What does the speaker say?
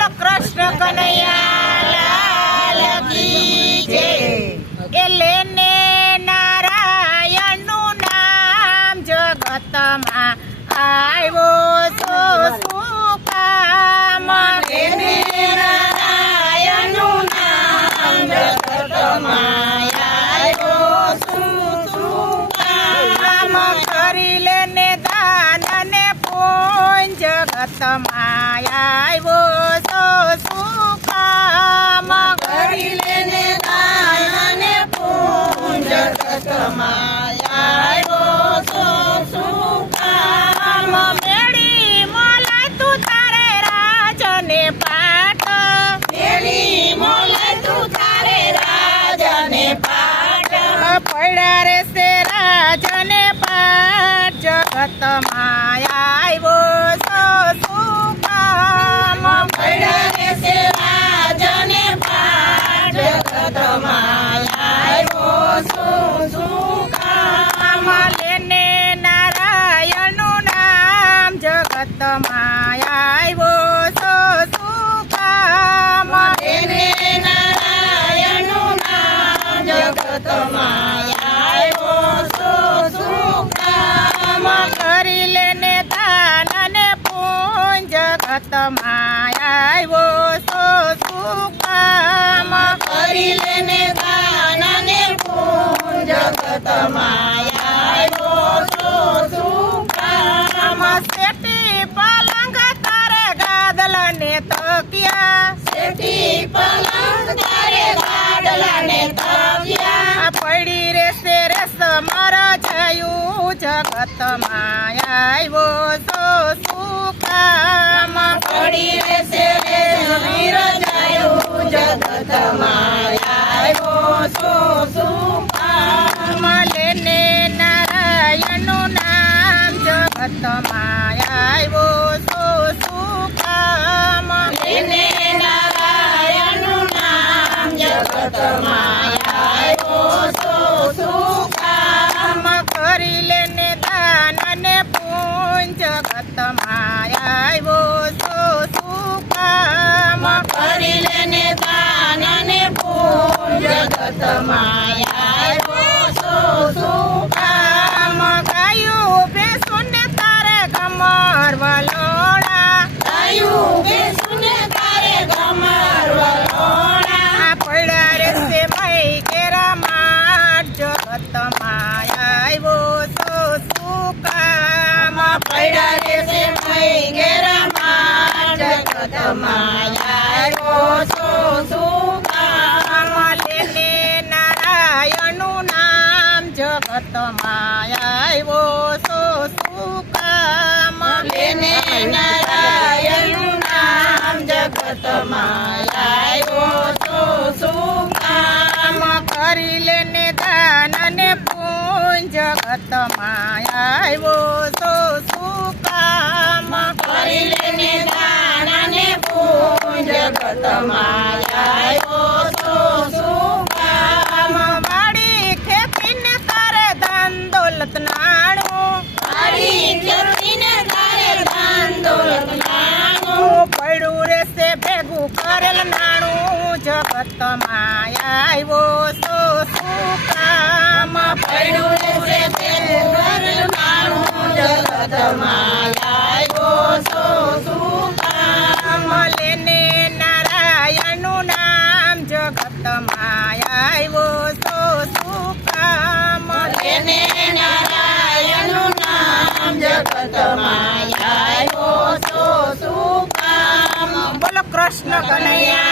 બોલો કૃષ્ણ કનૈયા લાલ કી જય। એ લેને નારાયણનું નામ જગતમાં આવ્યો છો શું કામ। લેને નારાયણનું નામ જગતમાં આવ્યો શું કામ। કરી લેને દાન અને પૂન જગતમાં આવ્યો છો શું કામ। કરી લેને દાન અને પૂન જગતમાં આવ્યો છો શું કામ। મેળી મોલાય તું તારે રાજને પાટ, મેળી મોલાય તું તારે રાજને પાટ। પડ્યા રે સે રાજને પાટ જગતમાં આવ્યો છો શું કામ। પડ્યા રે સે રાજને પાટ જગતમાં આવ્યો છો શું કામ। લેને નારાયણનું નામ જગતમાં આવ્યો છો શું કામ। લેને નારાયણનું નામ જગતમાં આવ્યો છો શું કામ। કરી લેને દાન અને પૂન જગતમાં આવ્યો છો શું કામ। કરી લેને દાન અને પૂન જગતમાં આવ્યો છો શું કામ। શેઠી પલંગ તારે ગાદલા ને તકિયા, શેઠી પલંગ તારે ગાદલા ને તકિયા। પડી રેસે રેસ મારા જયું જગતમાં આવ્યો છો શું કામ। પડી રેસે રેસ મારા જયું જગતમાં આવ્યો છો શું કામ। લેને નારાયણનું નામ જગતમાં આવ્યો છો શું કામ। લેને નારાયણનું નામ જગતમાં આવ્યો છો શું કામ। કરી લેને દાન અને પૂન જગતમાં આવ્યો છો શું કામ। કરી લેને દાન અને પૂન જગતમાં આવ્યો છો શું કામ। ગાયું બેસું ને તારે ગમર વલોડા, ગાયું બેસું ને તારે ગમર વલોડા। પડ્યા રે સે મઈ કેરા માટ જગતમાં આવ્યો છો શું કામ। પડ્યા રે સે મઈ કેરા માટ જગતમાં આવ્યો છો શું કામ। લેને નારાયણનું નામ જગતમાં આવ્યો છો શું કામ। લેને નારાયણનું નામ જગતમાં આવ્યો છો શું કામ। કરી લેને દાન અને પૂન જગતમાં આવ્યો છો શું કામ। કરી લેને દાન અને પૂન જગતમાં આવ્યો છો શું કામ। વાડી ખેતીને તારે ધન દોલત નાણું, વાડી ખેતીને તારે ધન દોલત નાણું। પડ્યું રેસે ભેગું કરેલ નાણું જગતમાં આવ્યો છો શું કામ। પડ્યું રેસે ભેગું કરેલ નાણું જગતમાં આવ્યો છો શું કામ। લેને નારાયણનું નામ જગતમાં આવ્યો છો શું કામ। લેને નારાયણનું નામ જગતમાં આવ્યો છો શું કામ। બોલો કૃષ્ણ કનૈયા